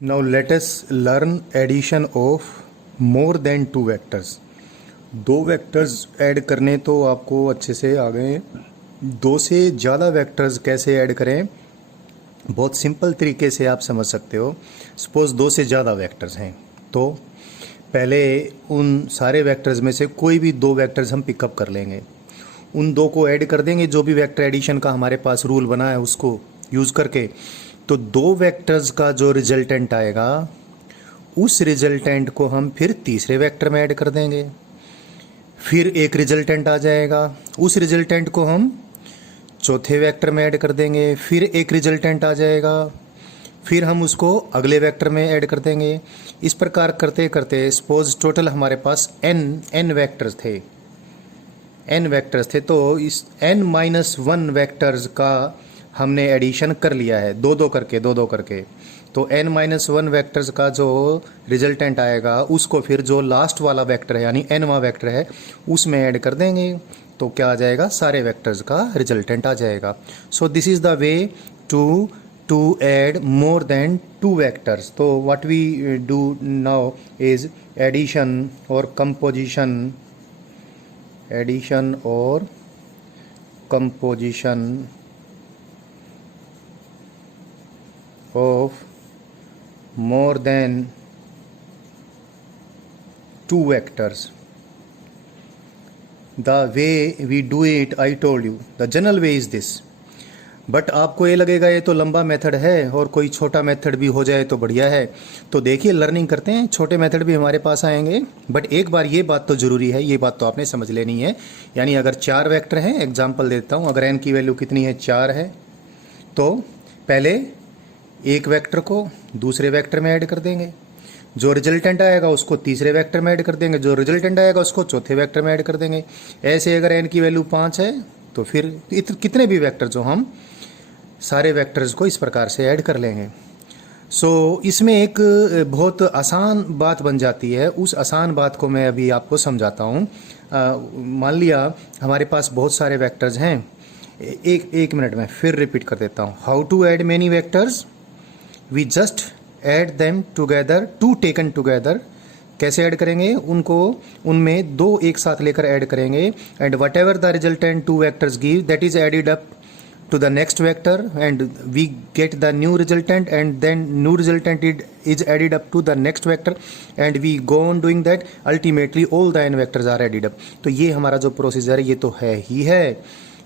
Now let us learn addition of more than two vectors. दो vectors add करने तो आपको अच्छे से आ गए हैं। दो से ज़्यादा वेक्टर्स कैसे ऐड करें, बहुत सिंपल तरीके से आप समझ सकते हो। सपोज दो से ज़्यादा वेक्टर्स हैं तो पहले उन सारे वेक्टर्स में से कोई भी दो वेक्टर्स हम पिकअप कर लेंगे, उन दो को ऐड कर देंगे। जो भी वेक्टर एडिशन का हमारे पास रूल बना है उसको यूज़ करके, तो दो वेक्टर्स का जो रिजल्टेंट आएगा उस रिजल्टेंट को हम फिर तीसरे वेक्टर में ऐड कर देंगे। फिर एक रिजल्टेंट आ जाएगा, उस रिजल्टेंट को हम चौथे वेक्टर में ऐड कर देंगे। फिर एक रिजल्टेंट आ जाएगा, फिर हम उसको अगले वेक्टर में ऐड कर देंगे। इस प्रकार करते करते सपोज टोटल हमारे पास n वेक्टर्स थे, तो इस n-1 वेक्टर्स का हमने एडिशन कर लिया है दो दो करके। तो n-1 वेक्टर्स का जो रिजल्टेंट आएगा उसको फिर जो लास्ट वाला वेक्टर है यानी nवां वेक्टर है उसमें ऐड कर देंगे, तो क्या आ जाएगा, सारे वेक्टर्स का रिजल्टेंट आ जाएगा। So this is the way to add more than two vectors. तो what we do now is addition or composition of more than two vectors. The way we do it, I told you, the general way is this. But आपको ये लगेगा ये तो लंबा method है और कोई छोटा मेथड भी हो जाए तो बढ़िया है। तो देखिए लर्निंग करते हैं, छोटे मेथड भी हमारे पास आएंगे। बट एक बार ये बात तो ज़रूरी है, ये बात तो आपने समझ लेनी है। यानी अगर चार वेक्टर हैं, एग्जांपल देता हूँ, अगर n की वैल्यू कितनी है, 4 है, तो पहले एक वेक्टर को दूसरे वेक्टर में ऐड कर देंगे। जो रिजल्टेंट आएगा उसको तीसरे वेक्टर में ऐड कर देंगे, जो रिजल्टेंट आएगा उसको चौथे वेक्टर में ऐड कर देंगे। ऐसे अगर n की वैल्यू 5 है तो फिर कितने भी वेक्टर जो हम सारे वेक्टर्स को इस प्रकार से ऐड कर लेंगे। सो इसमें एक बहुत आसान बात बन जाती है। उस आसान बात को मैं अभी आपको समझाता हूँ। मान लिया हमारे पास बहुत सारे वेक्टर्स हैं। एक मिनट में फिर रिपीट कर देता हूँ। How to add many vectors, we just add them together, two taken together. कैसे ऐड करेंगे उनको, उनमें दो एक साथ लेकर ऐड करेंगे। And whatever the resultant two vectors give, that is added up to the next vector and we get the new resultant, and then new resultant is added up to the next vector and we go on doing that. Ultimately all the n vectors are added up. तो ये हमारा जो procedure है ये तो है ही है,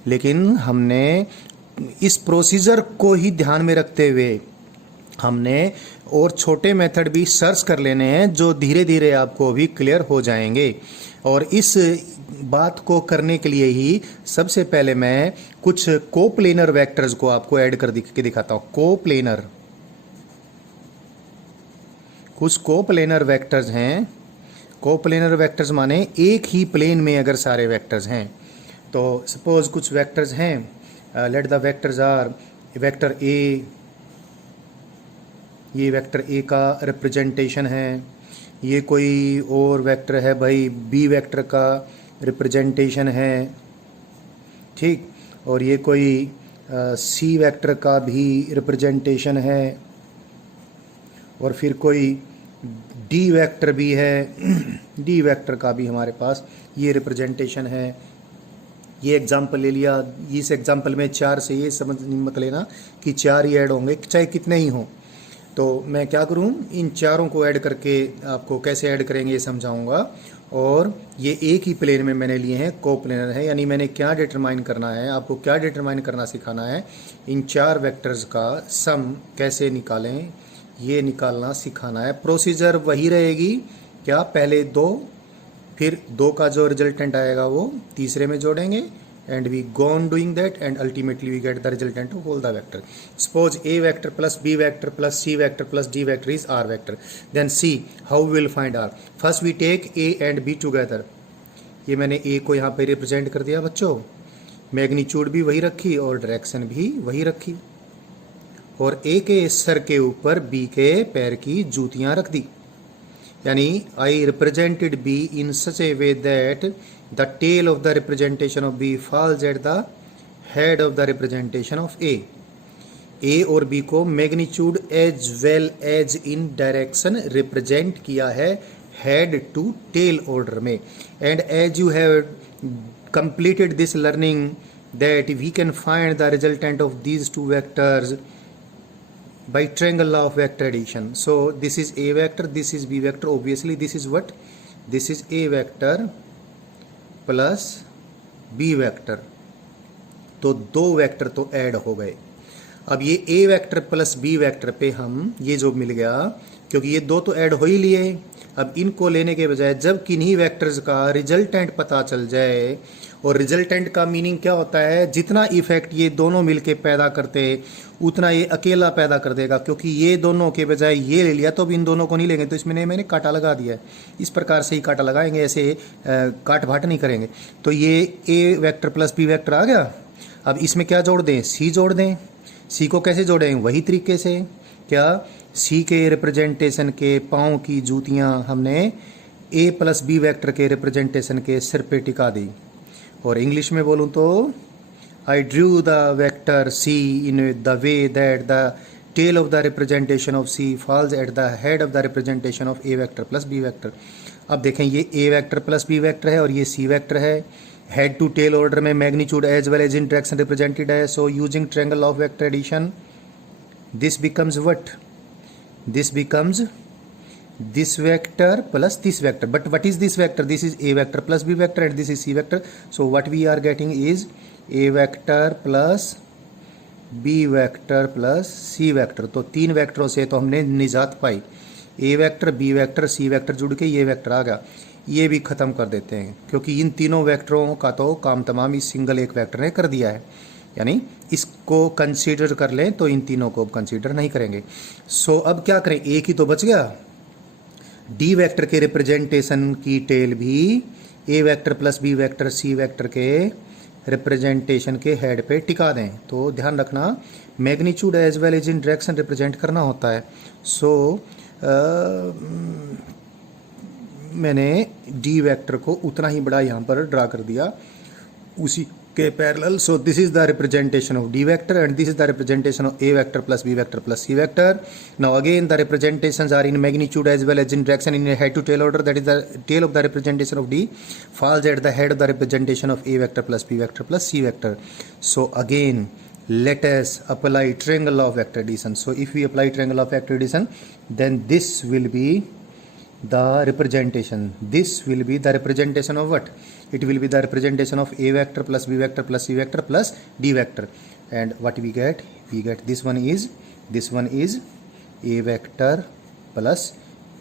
लेकिन हमने इस प्रोसीजर को ही ध्यान में रखते हुए हमने और छोटे मेथड भी सर्च कर लेने हैं जो धीरे धीरे आपको भी क्लियर हो जाएंगे। और इस बात को करने के लिए ही सबसे पहले मैं कुछ कोप्लेनर वेक्टर्स को आपको ऐड कर के दिखाता हूं। कुछ कोप्लेनर वेक्टर्स हैं। कोप्लेनर वेक्टर्स माने एक ही प्लेन में अगर सारे वेक्टर्स हैं। तो सपोज कुछ वेक्टर्स हैं, let the vectors are vector A, ये वेक्टर ए का रिप्रेजेंटेशन है। ये कोई और वेक्टर है भाई, बी वेक्टर का रिप्रेजेंटेशन है, ठीक। और ये कोई सी वेक्टर का भी रिप्रेजेंटेशन है, और फिर कोई डी वेक्टर भी है, डी वेक्टर का भी हमारे पास ये रिप्रेजेंटेशन है। ये एग्जांपल ले लिया, इस एग्जांपल में 4 से ये समझ मत लेना कि 4 ही ऐड होंगे, चाहे कितने ही हों। तो मैं क्या करूं, इन चारों को ऐड करके आपको कैसे ऐड करेंगे ये समझाऊंगा। और ये एक ही प्लेन में मैंने लिए हैं, कोप्लेनर है। यानी मैंने क्या डिटरमाइन करना है, आपको क्या डिटरमाइन करना सिखाना है, इन चार वेक्टर्स का सम कैसे निकालें ये निकालना सिखाना है। प्रोसीजर वही रहेगी, क्या, पहले दो, फिर दो का जो रिजल्टेंट आएगा वो तीसरे में जोड़ेंगे, and we go on doing that and ultimately we get the resultant of all the vector. Suppose a vector plus b vector plus c vector plus d vector is r vector. Then see how we will find r. First we take a and b together. ये मैंने a को यहाँ पे represent कर दिया बच्चों, magnitude भी वही रखी और डायरेक्शन भी वही रखी, और a के सर के ऊपर b के पैर की जूतियाँ रख दी। यानी I represented b in such a way that the tail of the representation of b falls at the head of the representation of a. ए और बी को magnitude as well as in direction represent किया है head to tail order में। And as you have completed this learning that we can find the resultant of these two vectors by triangle law of vector addition. So this is a vector, this is b vector. Obviously this is what? This is a vector plus b vector. तो दो vector तो add हो गए। अब ये a vector plus b vector पे हम ये जो मिल गया, क्योंकि ये दो तो ऐड हो ही लिए, अब इनको लेने के बजाय जब किन्हीं वेक्टर्स का रिजल्टेंट पता चल जाए, और रिजल्टेंट का मीनिंग क्या होता है, जितना इफेक्ट ये दोनों मिलके पैदा करते उतना ये अकेला पैदा कर देगा। क्योंकि ये दोनों के बजाय ये ले लिया तो अब इन दोनों को नहीं लेंगे, तो इसमें मैंने कांटा लगा दिया है। इस प्रकार से ही कांटा लगाएंगे, ऐसे काट भाट नहीं करेंगे। तो ये A vector plus B vector आ गया। अब इसमें क्या जोड़ दें? सी जोड़ दें। सी को कैसे जोड़ें? वही तरीके से, क्या सी के रिप्रेजेंटेशन के पाँव की जूतियाँ हमने ए प्लस बी वेक्टर के रिप्रेजेंटेशन के सिर पे टिका दी। और इंग्लिश में बोलूँ तो I drew the vector C in the way that the tail of the representation of C falls at the head of the representation of A vector plus B vector. अब देखें, ये A vector plus B vector है और ये C vector है। Head to tail order में magnitude as well as in direction represented है। So using triangle of vector addition this becomes what? This becomes this vector plus this vector. But what is this vector? This is a vector plus b vector and this is c vector. So what we are getting is a vector plus b vector plus c vector. तो तीन वेक्टरों से तो हमने निजात पाई। a vector, b vector, c vector जुड़ के ये vector आ गया। ये भी ख़त्म कर देते हैं, क्योंकि इन तीनों वेक्टरों का तो काम तमाम इस सिंगल एक वेक्टर ने कर दिया है। यानी इसको कंसीडर कर लें तो इन तीनों को अब कंसीडर नहीं करेंगे। सो अब क्या करें? एक ही तो बच गया। डी वेक्टर के रिप्रेजेंटेशन की टेल भी A vector plus B vector C vector के रिप्रेजेंटेशन के हेड पे टिका दें। तो ध्यान रखना, magnitude as well as in direction represent करना होता है। सो मैंने डी वेक्टर को उतना ही बड़ा यहाँ पर ड्रा कर दिया उसी के parallel. So this is the representation of D vector and this is the representation of A vector plus B vector plus C vector. Now again the representations are in magnitude as well as in direction in head to tail order, that is the tail of the representation of D falls at the head of the representation of a vector plus b vector plus c vector. So again let us apply triangle of vector addition. So if we apply triangle of vector addition, then this will be the representation. This will be the representation of what? It will be the representation of a vector plus b vector plus c vector plus d vector. And what we get? We get this one is a vector plus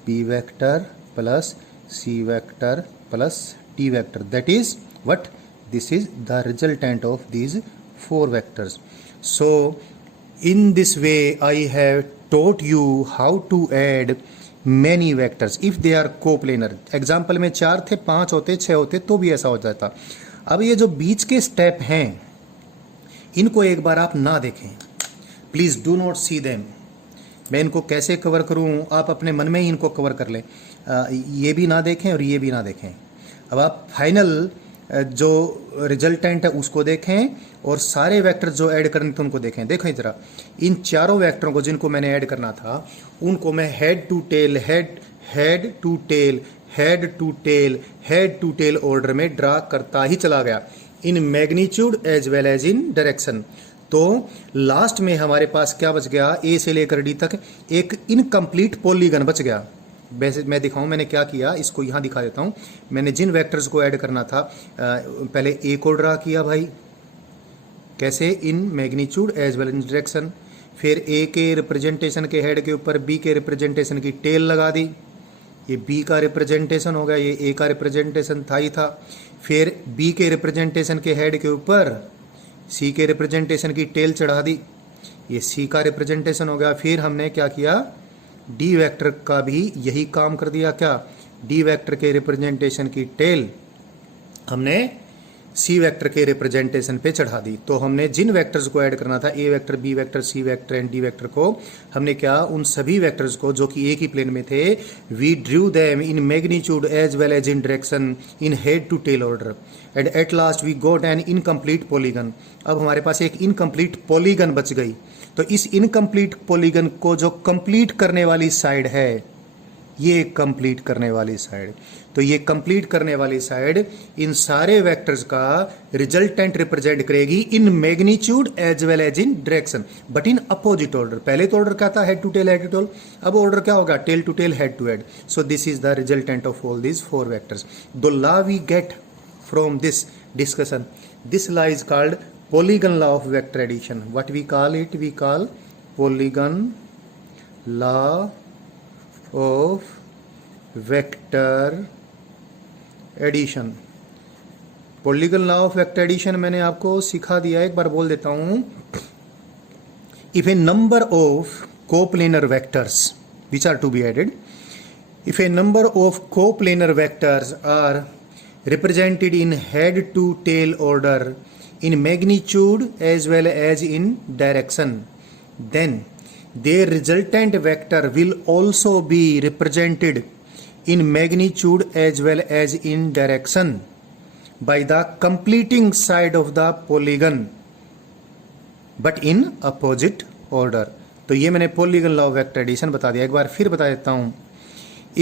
b vector plus c vector plus d vector. That is what? This is the resultant of these four vectors. So in this way I have taught you how to add many vectors if they are coplanar. Example में 4 थे, 5 होते, 6 होते तो भी ऐसा हो जाता। अब ये जो बीच के स्टेप हैं इनको एक बार आप ना देखें, please do not see them. मैं इनको कैसे कवर करूं, आप अपने मन में ही इनको कवर कर लें। ये भी ना देखें और ये भी ना देखें। अब आप फाइनल जो रिजल्टेंट है उसको देखें और सारे वेक्टर जो ऐड करने थे उनको देखें। देखें ज़रा, इन चारों वेक्टरों को जिनको मैंने ऐड करना था उनको मैं head to tail head to tail head to tail head to tail order में ड्रा करता ही चला गया, in magnitude as well as in direction. तो लास्ट में हमारे पास क्या बच गया? ए से लेकर डी तक एक इनकम्प्लीट पॉलीगन बच गया। वैसे मैं दिखाऊं मैंने क्या किया, इसको यहाँ दिखा देता हूँ। मैंने जिन वेक्टर्स को ऐड करना था पहले ए को ड्रा किया भाई, कैसे? In magnitude as well in direction. फिर ए के रिप्रेजेंटेशन के हेड के ऊपर बी के रिप्रेजेंटेशन की टेल लगा दी, ये बी का रिप्रेजेंटेशन हो गया, ये ए का रिप्रेजेंटेशन था ही था। फिर बी के रिप्रेजेंटेशन के हेड के ऊपर सी के रिप्रेजेंटेशन की टेल चढ़ा दी, ये सी का रिप्रेजेंटेशन हो गया। फिर हमने क्या किया? डी वेक्टर का भी यही काम कर दिया। क्या? डी वेक्टर के रिप्रेजेंटेशन की टेल हमने सी वेक्टर के रिप्रेजेंटेशन पे चढ़ा दी। तो हमने जिन वेक्टर्स को ऐड करना था, A vector, B vector, C vector and D vector को, हमने क्या उन सभी वेक्टर्स को जो कि एक ही प्लेन में थे, we drew them in magnitude as well as in direction in head to tail order and at last we got an incomplete polygon. अब हमारे पास एक इनकम्प्लीट पॉलीगन बच गई। तो इस इनकम्प्लीट पॉलीगन को जो कंप्लीट करने वाली साइड है, ये कंप्लीट करने वाली साइड, तो ये कंप्लीट करने वाली साइड इन सारे वेक्टर्स का रिजल्टेंट रिप्रेजेंट करेगी in magnitude as well as in direction, but in opposite order. पहले तो ऑर्डर क्या था, head to tail head to tail, अब ऑर्डर क्या होगा, tail to tail head to head. So this is the resultant of all these 4 vectors. The law we get from this discussion, this law is called polygon law of vector addition. What we call it? We call polygon law of vector addition. polygon law of vector addition मैंने आपको सिखा दिया, एक बार बोल देता हूं। If a number of coplanar vectors which are to be added, if a number of coplanar vectors are represented in head to tail order in magnitude as well as in direction, then their resultant vector will also be represented in magnitude as well as in direction by the completing side of the polygon but in opposite order. तो ये मैंने polygon law of vector addition बता दिया, एक बार फिर बता देता हूं।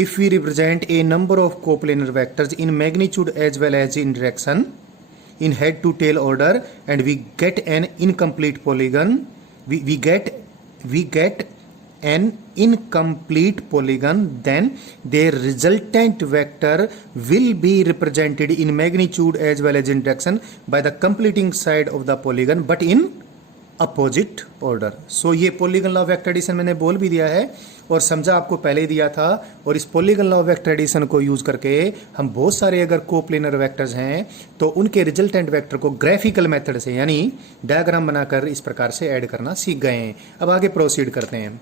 If we represent a number of coplanar vectors in magnitude as well as in direction in head to tail order and we get an incomplete polygon, we get an incomplete polygon, then their resultant vector will be represented in magnitude as well as in direction by the completing side of the polygon but in opposite order. So ये polygon law of vector addition मैंने बोल भी दिया है और समझा आपको पहले ही दिया था। और इस polygon law of vector addition को यूज करके हम बहुत सारे अगर कोप्लेनर वेक्टर्स हैं तो उनके रिजल्टेंट वेक्टर को ग्राफिकल मेथड से यानी डायग्राम बनाकर इस प्रकार से ऐड करना सीख गए हैं। अब आगे प्रोसीड करते हैं।